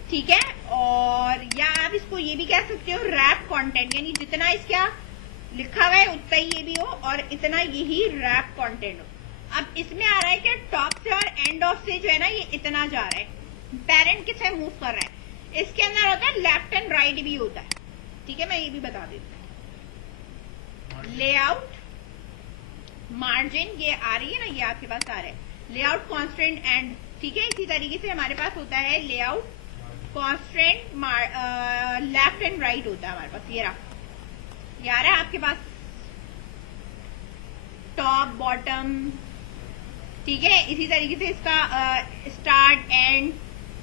ठीक है। और या आप इसको ये भी कह सकते हो रैप कंटेंट, यानी जितना इसका लिखा हुआ है उतना ही ये भी हो और इतना यही रैप कंटेंट हो। अब इसमें आ रहा है कि टॉप से और एंड ऑफ से जो है ना ये इतना जा रहा है, पेरेंट किससे मूव कर रहा है। इसके अंदर होता है लेफ्ट एंड राइट भी होता है, ठीक है। मैं ये भी बता देती हूँ। लेआउट मार्जिन ये आ रही है ना, ये आपके पास आ रहा है लेआउट कॉन्स्टेंट एंड, ठीक है। इसी तरीके से हमारे पास होता है layout constant left and right होता है हमारे पास। ये रहा, ये आ रहा है आपके पास टॉप बॉटम, ठीक है। इसी तरीके से इसका स्टार्ट एंड,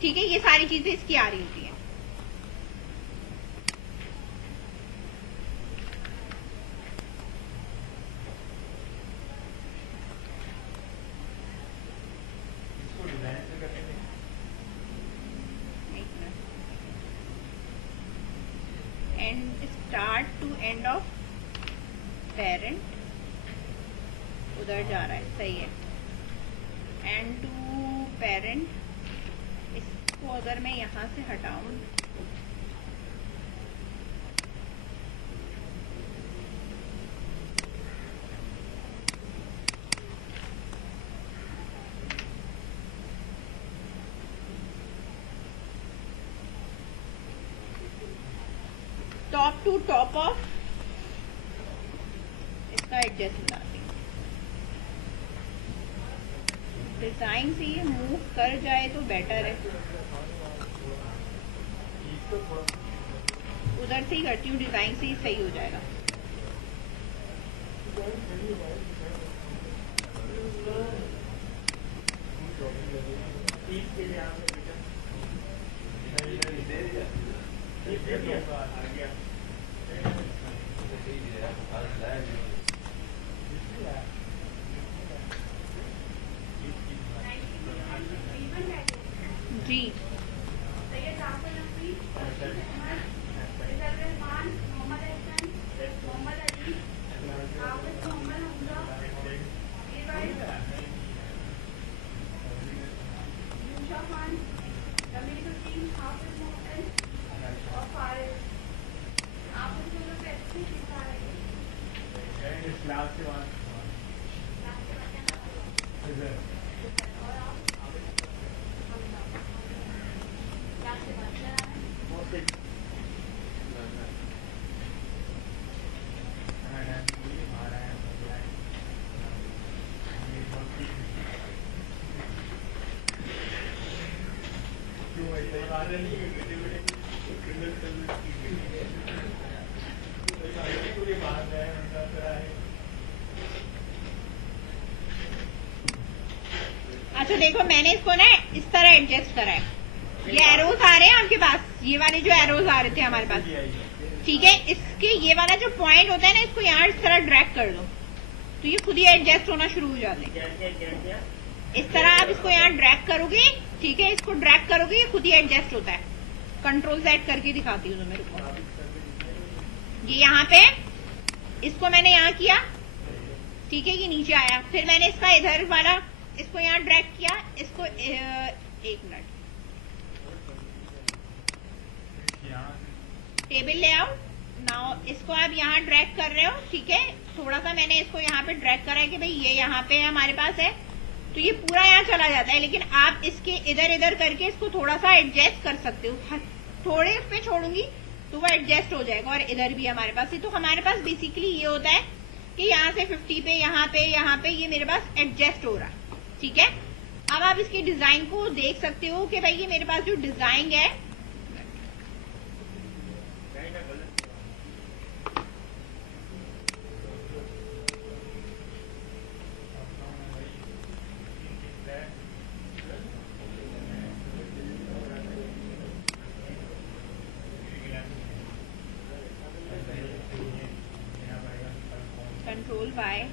ठीक है, ये सारी चीजें इसकी आ रही होती है। And start to end of parent उधर जा रहा है, सही है। एंड टू पेरेंट, इसको अगर मैं यहाँ से हटाऊं, टॉप टू टॉप ऑफ, इसका एडजस्ट बनाती हूँ। डिजाइन से ये मूव कर जाए तो बेटर है, उधर से ही करती हूँ, डिजाइन से ही सही हो जाएगा। जी अच्छा देखो, मैंने इसको ना इस तरह एडजस्ट करा है। ये एरोज आ रहे हैं आपके पास, ये वाले जो एरोज आ रहे थे हमारे पास, ठीक है, इसके ये वाला जो पॉइंट होता है ना, इसको यहाँ इस तरह ड्रैग कर दो तो ये खुद ही एडजस्ट होना शुरू हो जाते हैं। इस तरह आप इसको यहाँ ड्रैग करोगे, ठीक है, इसको ड्रैग करोगे, ये खुद ही एडजस्ट होता है। कंट्रोल Z करके दिखाती हूँ तो मेरे को, ये यहाँ पे इसको मैंने यहाँ किया, ठीक है, ये नीचे आया, फिर मैंने इसका इधर वाला इसको यहाँ ड्रैग किया, इसको एक मिनट, टेबल ले आओ नाउ, इसको आप यहाँ ड्रैग कर रहे हो, ठीक है, थोड़ा सा मैंने इसको यहाँ पे ड्रैग करा है कि भाई ये यहाँ पे हमारे पास है, तो ये पूरा यहाँ चला जाता है, लेकिन आप इसके इधर इधर करके इसको थोड़ा सा एडजस्ट कर सकते हो। थोड़े उस पे छोड़ूंगी तो वो एडजस्ट हो जाएगा, और इधर भी हमारे पास, तो हमारे पास बेसिकली ये होता है कि यहाँ से 50 पे, यहाँ पे ये मेरे पास एडजस्ट हो रहा है, ठीक है। अब आप इसके डिजाइन को देख सकते हो कि भाई ये मेरे पास जो डिजाइन है, कंट्रोल बाय,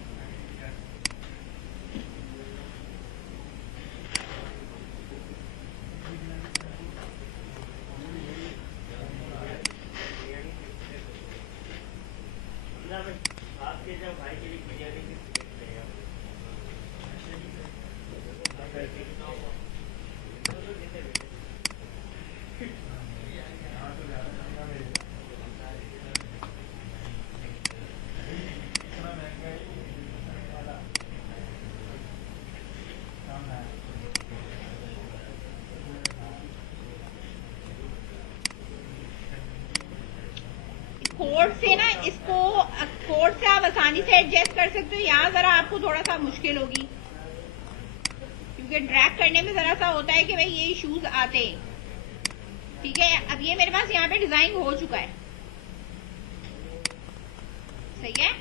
कोड से ना, इसको कोड से आप आसानी से एडजस्ट कर सकते हो। यहाँ जरा आपको थोड़ा सा मुश्किल होगी, क्योंकि ड्रैग करने में जरा सा होता है कि भाई ये इश्यूज आते हैं, ठीक है। अब ये मेरे पास यहाँ पे डिजाइन हो चुका है, सही है।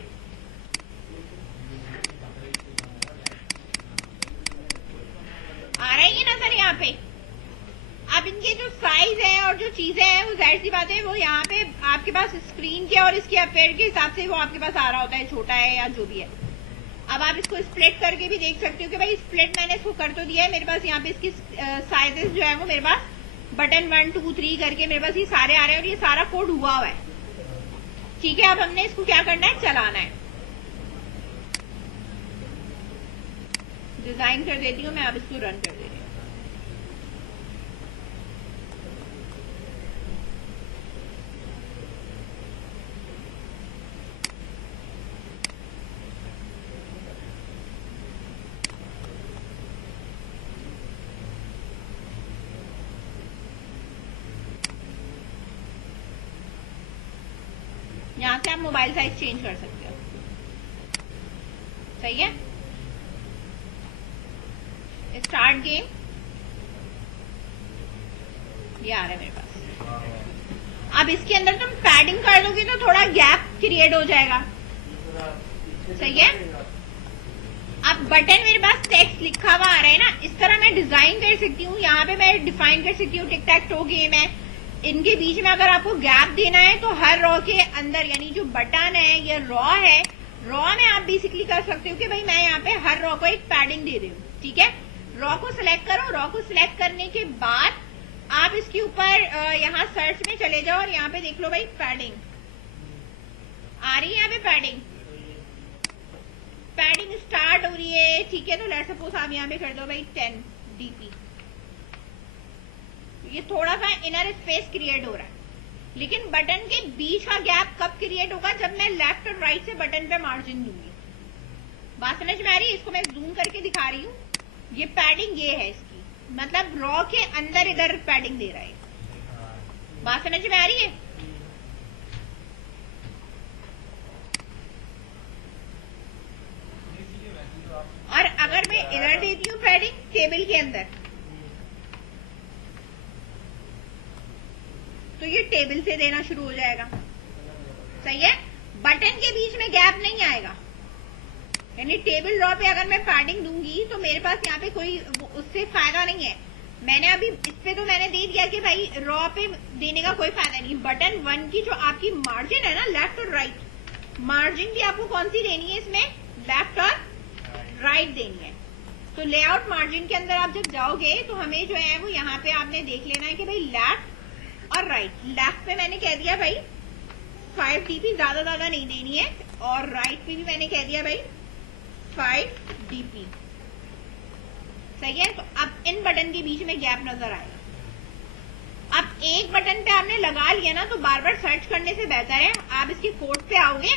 आ रहा है ये नजर यहाँ पे। अब इनके जो साइज है और जो चीजें हैं वो जाहिर सी बात है वो यहाँ पे आपके पास स्क्रीन के और इसके अफेयर के हिसाब से वो आपके पास आ रहा होता है, छोटा है या जो भी है। अब आप इसको स्प्लिट करके भी देख सकते हो कि भाई स्प्लिट मैंने इसको कर तो दिया है, मेरे पास यहाँ पे इसकी साइजेस जो है वो मेरे पास बटन 1 2 3 करके मेरे पास ये सारे आ रहे हैं और ये सारा कोड हुआ हुआ है, ठीक है। अब हमने इसको क्या करना है, चलाना है। डिजाइन कर देती हूँ मैं, अब इसको रन कर देती हूँ। यहां से आप मोबाइल साइज चेंज कर सकते हो। सही है। स्टार्ट गेम, ये आ रहा है मेरे पास। अब इसके अंदर तुम पैडिंग कर दोगे तो थोड़ा गैप क्रिएट हो जाएगा। सही है। अब बटन मेरे पास टेक्स्ट लिखा हुआ आ रहा है ना, इस तरह मैं डिजाइन कर सकती हूँ। यहाँ पे मैं डिफाइन कर सकती हूँ टिक टैक टो गेम है, इनके बीच में अगर आपको गैप देना है तो हर रॉ के अंदर, यानी जो बटन है या रॉ है, रॉ में आप बेसिकली कर सकते हो कि भाई मैं यहाँ पे हर रॉ को एक पैडिंग दे रही हूँ। ठीक है। रॉ को सिलेक्ट करो। रॉ को सिलेक्ट करने के बाद आप इसके ऊपर यहाँ सर्च में चले जाओ और यहाँ पे देख लो भाई पैडिंग आ रही है। यहाँ पे पैडिंग स्टार्ट हो रही है। ठीक है। तो लेट्स सपोज आप यहाँ पे कर दो भाई 10 DP। ये थोड़ा सा इनर स्पेस क्रिएट हो रहा है, लेकिन बटन के बीच का गैप कब क्रिएट होगा? जब मैं लेफ्ट और राइट से बटन पे मार्जिन दूंगी। बात समझ में आ रही है? इसको मैं जूम करके दिखा रही हूँ। ये पैडिंग ये है इसकी, मतलब रॉ के अंदर इधर पैडिंग दे रहा है। बात समझ में आ रही है? और अगर मैं इधर देती हूँ पैडिंग टेबल के अंदर, तो ये टेबल से देना शुरू हो जाएगा। सही है। बटन के बीच में गैप नहीं आएगा, यानी टेबल रॉ पे अगर मैं पैडिंग दूंगी तो मेरे पास यहाँ पे कोई उससे फायदा नहीं है। मैंने अभी इस पे तो मैंने दे दिया कि भाई रॉ पे देने का कोई फायदा नहीं। बटन 1 की जो आपकी मार्जिन है ना, लेफ्ट और राइट, मार्जिन भी आपको कौन सी देनी है इसमें? लेफ्ट और राइट देनी है। तो लेआउट मार्जिन के अंदर आप जब जाओगे तो हमें जो है वो यहाँ पे आपने देख लेना है कि भाई लेफ्ट और राइट। लेफ्ट पे मैंने कह दिया भाई 5 DP, ज्यादा नहीं देनी है, और राइट पे भी मैंने कह दिया भाई 5 DP। सही है। तो अब इन बटन के बीच में गैप नजर आएगा। अब एक बटन पे आपने लगा लिया ना, तो बार बार सर्च करने से बेहतर है आप इसके कोड पे आओगे।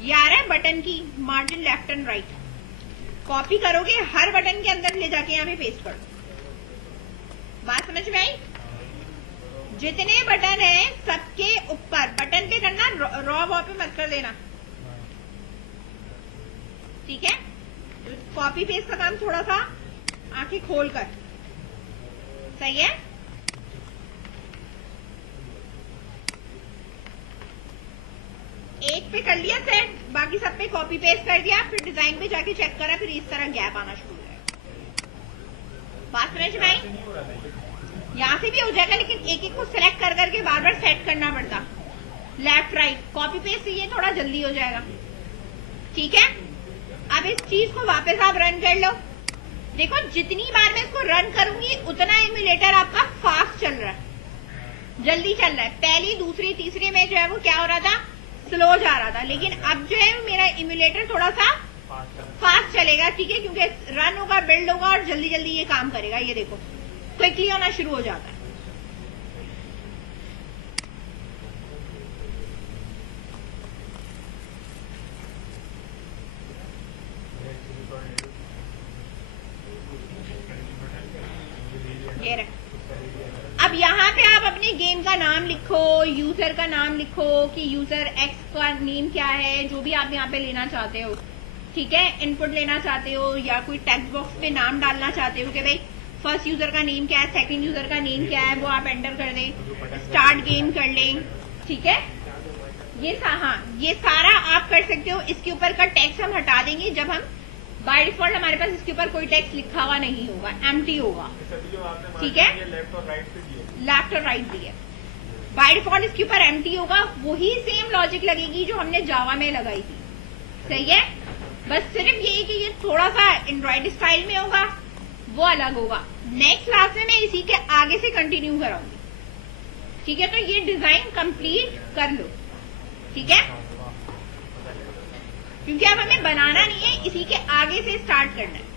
ये आ रहा है बटन की margin left and right, copy करोगे, हर बटन के अंदर ले जाके यहाँ पे पेस्ट कर दो। बात समझ में आई? जितने बटन है सबके ऊपर बटन पे करना, रॉ वॉ पे मत कर देना। ठीक है। तो कॉपी पेस्ट का काम थोड़ा सा आंखें खोल कर। सही है। एक पे कर लिया सेट, बाकी सब पे कॉपी पेस्ट कर दिया, फिर डिजाइन पे जाके चेक करा, फिर इस तरह गैप आना शुरू हो जाएगा। बात समझ में आई? यहां से भी हो जाएगा, लेकिन एक एक को सिलेक्ट कर करके बार बार सेट करना पड़ता। लेफ्ट राइट कॉपी पेस्ट से ये थोड़ा जल्दी हो जाएगा। ठीक है। अब इस चीज को वापस आप रन कर लो। देखो जितनी बार मैं इसको रन करूंगी उतना इम्यूलेटर आपका फास्ट चल रहा है, जल्दी चल रहा है। पहली दूसरी तीसरी में जो है वो क्या हो रहा था? स्लो जा रहा था। लेकिन अब जो है मेरा इम्यूलेटर थोड़ा सा फास्ट चलेगा। ठीक है। क्योंकि रन होगा, बिल्ड होगा और जल्दी जल्दी ये काम करेगा। ये देखो क्विकली होना शुरू हो जाता है। ये रहे। अब यहाँ पे आप अपने गेम का नाम लिखो, यूजर का नाम लिखो कि यूजर एक्स का नेम क्या है, जो भी आप यहाँ पे लेना चाहते हो। ठीक है। इनपुट लेना चाहते हो या कोई टेक्स्ट बॉक्स में नाम डालना चाहते हो कि भाई फर्स्ट यूजर का नेम क्या है, सेकंड यूजर का नेम क्या है, वो आप एंटर कर दें, स्टार्ट गेम कर लें। ठीक है। ये सारा आप कर सकते हो। इसके ऊपर का टेक्स्ट हम हटा देंगे जब हम बाय डिफॉल्ट हमारे पास इसके ऊपर कोई टेक्स्ट लिखा हुआ नहीं होगा, एम्प्टी होगा। ठीक है। लेफ्ट और राइट दिए बाय डिफॉल्ट इसके ऊपर एम्प्टी होगा। वही सेम लॉजिक लगेगी जो हमने जावा में लगाई थी। सही है। बस सिर्फ यही कि ये थोड़ा सा एंड्रॉइड स्टाइल में होगा, वो अलग होगा। नेक्स्ट क्लास में मैं इसी के आगे से कंटिन्यू कराऊंगी। ठीक है। तो ये डिजाइन कंप्लीट कर लो। ठीक है। क्योंकि अब हमें बनाना नहीं है, इसी के आगे से स्टार्ट करना है।